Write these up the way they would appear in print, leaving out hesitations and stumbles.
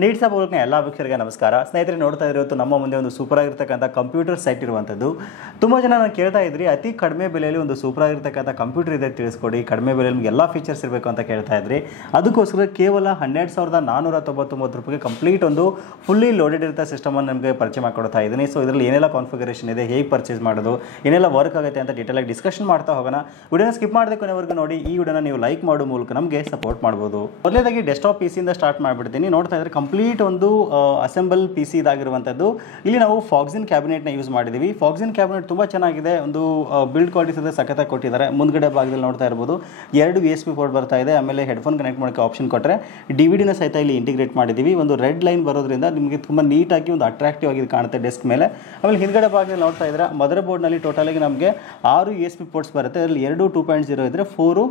ನೀಡ್ಸ ಮೂಲಕ ಎಲ್ಲ ವೀಕ್ಷಕರಿಗೆ ನಮಸ್ಕಾರ. ಸ್ನೇಹಿತರೆ, ನೋಡ್ತಾ ಇರೋದು ನಮ್ಮ ಮುಂದೆ ಒಂದು ಸೂಪರ್ ಆಗಿರ್ತಕ್ಕಂಥ ಕಂಪ್ಯೂಟರ್ ಸೈಟ್ ಇರುವಂಥದ್ದು. ತುಂಬ ಜನ ನಾನು ಕೇಳ್ತಾ ಇದ್ರಿ, ಅತಿ ಕಡಿಮೆ ಬೆಲೆಯಲ್ಲಿ ಒಂದು ಸೂಪರ್ ಆಗಿರ್ತಕ್ಕಂಥ ಕಂಪ್ಯೂಟರ್ ಇದೆ ತಿಳಿಸ್ಕೊಡಿ, ಕಡಿಮೆ ಬೆಲೆಯಲ್ಲಿ ನಿಮಗೆ ಎಲ್ಲ ಫೀಚರ್ಸ್ ಇರಬೇಕು ಅಂತ ಕೇಳ್ತಾ ಇದ್ರಿ. ಅದಕ್ಕೋಸ್ಕರ ಕೇವಲ 12,499 ರೂಪಾಯಿಗೆ ಕಂಪ್ಲೀಟ್ ಒಂದು ಫುಲ್ಲಿ ಲೋಡೆಡ್ ಇರೋ ಸಿಸ್ಟಮನ್ನು ನಿಮಗೆ ಪರಿಚಯ ಮಾಡಿಕೊಡ್ತಾ ಇದ್ದೀನಿ. ಸೊ ಇದರಲ್ಲಿ ಏನೆಲ್ಲ ಕಾನ್ಫಿಗರೇಷನ್ ಇದೆ, ಹೇಗೆ ಪರ್ಚೇಸ್ ಮಾಡೋದು, ಏನೆಲ್ಲ ವರ್ಕ್ ಆಗುತ್ತೆ ಅಂತ ಡೀಟೇಲಾಗಿ ಡಿಸ್ಕಷನ್ ಮಾಡ್ತಾ ಹೋಗೋಣ. ವಿಡಿಯೋನ ಸ್ಕಿಪ್ ಮಾಡದೆ ಕೊನೆವರೆಗೂ ನೋಡಿ. ಈ ವಿಡಿಯೋನ ನೀವು ಲೈಕ್ ಮಾಡೋ ಮೂಲಕ ನಮಗೆ ಸಪೋರ್ಟ್ ಮಾಡ್ಬೋದು. ಮೊದಲನೇದಾಗಿ ಡೆಸ್ಕ್ಟಾಪ್ ಪಿ ಸಿಯಿಂದ ಸ್ಟಾರ್ಟ್ ಮಾಡಿಬಿಡ್ತೀನಿ. ನೋಡ್ತಾ ಇದ್ರೆ ಕಂಪ್ಲೀಟ್ ಒಂದು ಅಸೆಂಬಲ್ ಪಿ ಸಿ ಇದಾಗಿರುವಂಥದ್ದು. ಇಲ್ಲಿ ನಾವು ಫಾಕ್ಸಿನ್ ಕ್ಯಾಬಿನೆಟ್ನ ಯೂಸ್ ಮಾಡಿದ್ದೀವಿ. ಫಾಕ್ಸಿನ್ ಕ್ಯಾಬಿನೆಟ್ ತುಂಬ ಚೆನ್ನಾಗಿದೆ, ಒಂದು ಬಿಲ್ಡ್ ಕ್ವಾಲಿಟಿ ಸಹ ಸಖತ್ತಾಗಿ ಕೊಟ್ಟಿದ್ದಾರೆ. ಮುಂದ್ಗಡೆ ಭಾಗದಲ್ಲಿ ನೋಡ್ತಾ ಇರ್ಬೋದು 2 USB ಪೋರ್ಟ್ ಬರ್ತಾ ಇದೆ. ಆಮೇಲೆ ಹೆಡ್ಫೋನ್ ಕನೆಕ್ಟ್ ಮಾಡೋಕ್ಕೆ ಆಪ್ಷನ್ ಕೊಟ್ಟರೆ DVD ಸಹಿತ ಇಲ್ಲಿ ಇಂಟಿಗ್ರೇಟ್ ಮಾಡಿದ್ದೀವಿ. ಒಂದು ರೆಡ್ ಲೈನ್ ಬರೋದ್ರಿಂದ ನಿಮಗೆ ತುಂಬ ನೀಟಾಗಿ ಒಂದು ಅಟ್ರಾಕ್ಟಿವ್ ಆಗಿ ಕಾಣುತ್ತೆ ಡೆಸ್ಕ್ ಮೇಲೆ. ಆಮೇಲೆ ಹಿಂದ್ಗಡೆ ಭಾಗದಲ್ಲಿ ನೋಡ್ತಾ ಇದ್ರೆ ಮದರ್ ಬೋರ್ಡ್ನಲ್ಲಿ ಟೋಟಲಾಗಿ ನಮಗೆ 6 USB ಪೋರ್ಟ್ಸ್ ಬರುತ್ತೆ. ಅದರಲ್ಲಿ 2 2.0 ಇದ್ದರೆ 4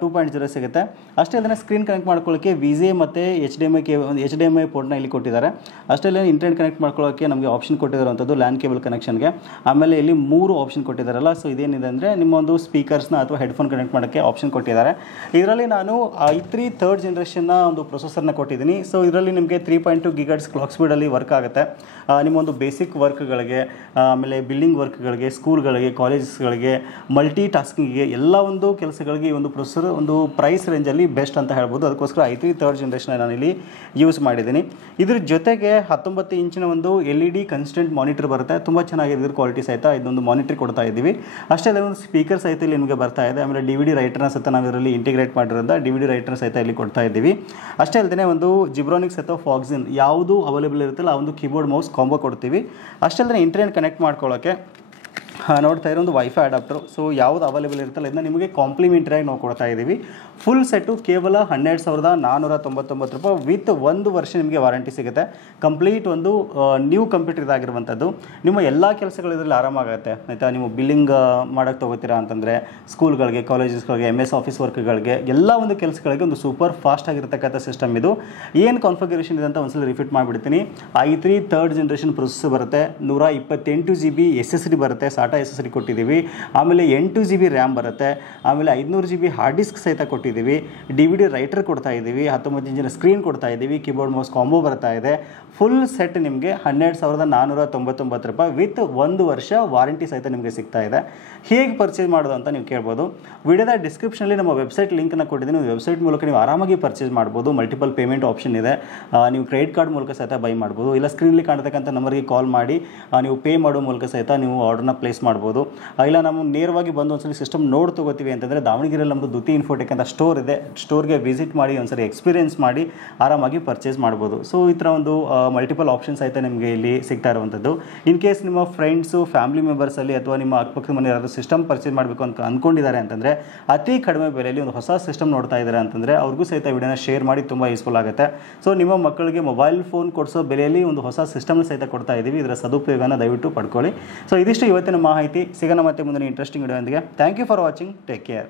2.0 ಸಿಗುತ್ತೆ. ಅಷ್ಟೇ ಅದನ್ನು ಸ್ಕ್ರೀನ್ ಕನೆಕ್ಟ್ ಮಾಡ್ಕೊಳ್ಳೋಕ್ಕೆ VGA ಮತ್ತು HDMI ಪೋರ್ಟ್ನ ಇಲ್ಲಿ ಕೊಟ್ಟಿದ್ದಾರೆ. ಅಷ್ಟೇ ಇಂಟರ್ನೆಟ್ ಕನೆಕ್ಟ್ ಮಾಡ್ಕೊಳ್ಳೋಕ್ಕೆ ನಮಗೆ ಆಪ್ಷನ್ ಕೊಟ್ಟಿರುವಂಥದ್ದು ಲ್ಯಾನ್ ಕೇಬಲ್ ಕನೆಕ್ಷನ್ಗೆ. ಆಮೇಲೆ ಇಲ್ಲಿ 3 ಆಪ್ಷನ್ ಕೊಟ್ಟಿದ್ದಾರಲ್ಲ, ಸೊ ಇದೇನಿದೆ ಅಂದರೆ ನಿಮ್ಮ ಒಂದು ಸ್ಪೀಕರ್ಸ್ನ ಅಥವಾ ಹೆಡ್ಫೋನ್ ಕನೆಕ್ಟ್ ಮಾಡೋಕ್ಕೆ ಆಪ್ಷನ್ ಕೊಟ್ಟಿದ್ದಾರೆ. ಇದರಲ್ಲಿ ನಾನು i3 ಥರ್ಡ್ ಜನ್ರೇಷನ್ನ ಒಂದು ಪ್ರೊಸೆಸರ್ನ ಕೊಟ್ಟಿದ್ದೀನಿ. ಸೊ ಇದರಲ್ಲಿ ನಿಮಗೆ 3.2 GHz ಕ್ಲಾಕ್ ಸ್ಪೀಡಲ್ಲಿ ವರ್ಕ್ ಆಗುತ್ತೆ. ನಿಮ್ಮ ಒಂದು ಬೇಸಿಕ್ ವರ್ಕ್ಗಳಿಗೆ, ಆಮೇಲೆ ಬಿಲ್ಡಿಂಗ್ ವರ್ಕ್ಗಳಿಗೆ, ಸ್ಕೂಲ್ಗಳಿಗೆ, ಕಾಲೇಜಸ್ಗಳಿಗೆ, ಮಲ್ಟಿ ಟಾಸ್ಕಿಂಗ್ಗೆ, ಎಲ್ಲ ಒಂದು ಕೆಲಸಗಳಿಗೆ ಈ ಒಂದು ಪ್ರೊಸೆಸರ್ ಒಂದು ಪ್ರೈಸ್ ರೇಂಜಲ್ಲಿ ಬೆಸ್ಟ್ ಅಂತ ಹೇಳ್ಬೋದು. ಅದಕ್ಕೋಸ್ಕರ i3 ಥರ್ಡ್ ಜನ್ರೇಷನ್ ನಾನು ಇಲ್ಲಿ ಯೂಸ್ ಮಾಡಿದ್ದೀನಿ. ಇದ್ರ ಜೊತೆಗೆ 19 ಇಂಚಿನ ಒಂದು LED ಕನ್ಸ್ಟೆಂಟ್ ಮಾನಿಟರ್ ಬರುತ್ತೆ. ತುಂಬ ಚೆನ್ನಾಗಿದೆ ಇದ್ರ ಕ್ವಾಲಿಟಿ ಸಹಿತ. ಇದೊಂದು ಮಾನಿಟರ್ ಕೊಡ್ತಾ ಇದ್ದೀವಿ. ಅಷ್ಟೇ ಅಲ್ಲದೆ ಒಂದು ಸ್ಪೀಕರ್ ಸಹಿತ ಇಲ್ಲಿ ನಿಮಗೆ ಬರ್ತಾ ಇದೆ. ಆಮೇಲೆ DVD ರೈಟರ್ನ ಸಹಿತ ನಾವು ಇದರಲ್ಲಿ ಇಂಟಿಗ್ರೇಟ್ ಮಾಡಿರೋದ್ರಿಂದ DVD ರೈಟರ್ ಸಹಿತ ಇಲ್ಲಿ ಕೊಡ್ತಾ ಇದ್ದೀವಿ. ಅಷ್ಟೇ ಅಲ್ಲದೆ ಒಂದು ಜಿಬ್ರಾನಿಕ್ಸ್ ಅಥವಾ ಫಾಕ್ಸಿನ್ ಯಾವುದು ಅವೈಲೇಬಲ್ ಇರುತ್ತಲ್ಲ ಆ ಒಂದು ಕೀಬೋರ್ಡ್ ಮೌಸ್ ಕಾಂಬೋ ಕೊಡ್ತೀವಿ. ಅಷ್ಟೇ ಅಲ್ಲದೆ ಇಂಟರ್ನೆಟ್ ಕನೆಕ್ಟ್ ಮಾಡ್ಕೊಳ್ಳೋಕ್ಕೆ ನೋಡ್ತಾ ಇರೋ ಒಂದು ವೈಫೈ ಅಡಾಪ್ಟರು. ಸೊ ಯಾವುದು ಅವೈಲೇಬಲ್ ಇರುತ್ತಲ್ಲ ಇದನ್ನ ನಿಮಗೆ ಕಾಂಪ್ಲಿಮೆಂಟ್ರಿಯಾಗಿ ನಾವು ಕೊಡ್ತಾ ಇದ್ದೀವಿ. ಫುಲ್ ಸೆಟ್ಟು ಕೇವಲ 12,499 ರೂಪಾಯಿ ವಿತ್ 1 ವರ್ಷ ನಿಮಗೆ ವಾರಂಟಿ ಸಿಗುತ್ತೆ. ಕಂಪ್ಲೀಟ್ ಒಂದು ನ್ಯೂ ಕಂಪ್ಯೂಟರ್ ಇದಾಗಿರುವಂಥದ್ದು. ನಿಮ್ಮ ಎಲ್ಲ ಕೆಲಸಗಳು ಇದರಲ್ಲಿ ಆರಾಮಾಗುತ್ತೆ ಆಯಿತಾ. ನೀವು ಬಿಲ್ಲಿಂಗ್ ಮಾಡೋಕ್ಕೆ ತೊಗೋತೀರಾ ಅಂತಂದರೆ ಸ್ಕೂಲ್ಗಳಿಗೆ, ಕಾಲೇಜಸ್ಗಳಿಗೆ, MS ಆಫೀಸ್ ವರ್ಕ್ಗಳಿಗೆ, ಎಲ್ಲ ಒಂದು ಕೆಲಸಗಳಿಗೆ ಒಂದು ಸೂಪರ್ ಫಾಸ್ಟ್ ಆಗಿರ್ತಕ್ಕಂಥ ಸಿಸ್ಟಮ್ ಇದು. ಏನು ಕಾನ್ಫಿಗರೇಷನ್ ಇದೆ ಅಂತ ಒಂದ್ಸಲ ರಿಪೀಟ್ ಮಾಡಿಬಿಡ್ತೀನಿ. i3 ಥರ್ಡ್ ಜನ್ರೇಷನ್ ಪ್ರೊಸೆಸರ್ ಬರುತ್ತೆ. 128 GB SSD ಬರುತ್ತೆ, SATA SSD ಕೊಟ್ಟಿದ್ದೀವಿ. ಆಮೇಲೆ 8 GB ರ್ಯಾಮ್ ಬರುತ್ತೆ. ಆಮೇಲೆ 500 GB ಹಾರ್ಡ್ ಡಿಸ್ಕ್ ಸಹಿತ ಕೊಟ್ಟಿದ್ದೀವಿ. DVD ರೈಟರ್ ಕೊಡ್ತಾ ಇದ್ದೀವಿ. 19 ಇಂಚಿನ ಸ್ಕ್ರೀನ್ ಕೊಡ್ತಾ ಇದ್ದೀವಿ. ಕೀಬೋರ್ಡ್ ಮೌಸ್ ಕಾಂಬೋ ಬರ್ತಾ ಇದೆ. ಫುಲ್ ಸೆಟ್ ನಿಮಗೆ 12,499 ರೂಪಾಯಿ ವಿತ್ 1 ವರ್ಷ ವಾರಂಟಿ ಸಹಿತ ನಿಮಗೆ ಸಿಗ್ತಾ ಇದೆ. ಹೇಗೆ ಪರ್ಚೇಸ್ ಮಾಡೋದು ಅಂತ ನೀವು ಕೇಳ್ಬೋದು. ವಿಡಿಯೋದ ಡಿಸ್ಕ್ರಿಪ್ಷನಲ್ಲಿ ನಮ್ಮ ವೆಬ್ಸೈಟ್ ಲಿಂಕನ್ನು ಕೊಟ್ಟಿದ್ದೀನಿ. ವೆಬ್ಸೈಟ್ ಮೂಲಕ ನೀವು ಆರಾಮಾಗಿ ಪರ್ಚೇಸ್ ಮಾಡ್ಬೋದು. ಮಲ್ಟಿಪಲ್ ಪೇಮೆಂಟ್ ಆಪ್ಷನ್ ಇದೆ. ನೀವು ಕ್ರೆಡಿಟ್ ಕಾರ್ಡ್ ಮೂಲಕ ಸಹಿತ ಬೈ ಮಾಡ್ಬೋದು. ಇಲ್ಲ ಸ್ಕ್ರೀನಲ್ಲಿ ಕಾಣತಕ್ಕಂಥ ನಂಬರ್ಗೆ ಕಾಲ್ ಮಾಡಿ ನೀವು ಪೇ ಮಾಡೋ ಮೂಲಕ ಸಹಿತ ನೀವು ಆರ್ಡರ್ನ ಪ್ಲೇಸ್ ಮಾಡ್ಬೋದು. ಇಲ್ಲ ನಾವು ನೇರವಾಗಿ ಬಂದು ಒಂದ್ಸಲಿ ಸಿಸ್ಟಮ್ ನೋಡಿ ತೊಗೋತೀವಿ ಅಂತಂದರೆ ದಾವಣಗೆರೆಯಲ್ಲಿ ನಮ್ಮದು ದುತಿ ಇನ್ಫೋಟೆಕ್ ಅಂತ ಸ್ಟೋರ್ ಇದೆ. ಸ್ಟೋರ್ಗೆ ವಿಸಿಟ್ ಮಾಡಿ ಒಂದ್ಸರಿ ಎಕ್ಸ್ಪೀರಿಯನ್ಸ್ ಮಾಡಿ ಆರಾಮಾಗಿ ಪರ್ಚೇಸ್ ಮಾಡ್ಬೋದು. ಸೊ ಈ ಥರ ಒಂದು ಮಲ್ಟಿಪಲ್ ಆಪ್ಷನ್ಸ್ ಆಯಿತಾ ನಿಮಗೆ ಇಲ್ಲಿ ಸಿಗ್ತಾ ಇರುವಂಥದ್ದು. ಇನ್ ಕೇಸ್ ನಿಮ್ಮ ಫ್ರೆಂಡ್ಸು, ಫ್ಯಾಮಿಲಿ ಮೆಂಬರ್ಸಲ್ಲಿ ಅಥವಾ ನಿಮ್ಮ ಅಕ್ಕಪಕ್ಕದ ಮನೆ ಯಾರಾದರೂ ಸಿಸ್ಟಮ್ ಪರ್ಚೇಸ್ ಮಾಡಬೇಕು ಅಂತ ಅಂದ್ಕೊಂಡಿದ್ದಾರೆ ಅಂತಂದರೆ ಅತಿ ಕಡಿಮೆ ಬೆಲೆಯಲ್ಲಿ ಒಂದು ಹೊಸ ಸಿಸ್ಟಮ್ ನೋಡ್ತಾ ಇದ್ದಾರೆ ಅಂತಂದರೆ ಅವ್ರಿಗೂ ಸಹಿತ ವಿಡಿಯೋನ ಶೇರ್ ಮಾಡಿ ತುಂಬ ಯೂಸ್ಫುಲ್ ಆಗುತ್ತೆ. ಸೊ ನಿಮ್ಮ ಮಕ್ಕಳಿಗೆ ಮೊಬೈಲ್ ಫೋನ್ ಕೊಡಿಸೋ ಬೆಲೆಯಲ್ಲಿ ಒಂದು ಹೊಸ ಸಿಸ್ಟಮ್ನ ಸಹಿತ ಕೊಡ್ತಾ ಇದ್ದೀವಿ. ಇದರ ಸದುಪಯೋಗನ ದಯವಿಟ್ಟು ಪಡ್ಕೊಳ್ಳಿ. ಸೊ ಇದಿಷ್ಟು ಇವತ್ತಿನ ಮಾಹಿತಿ. ಸಿಗೋಣ ಮತ್ತೆ ಮುಂದಿನ ಇಂಟ್ರೆಸ್ಟಿಂಗ್ ವಿಡಿಯೋ ಒಂದಿಗೆ. Thank you for watching. Take care.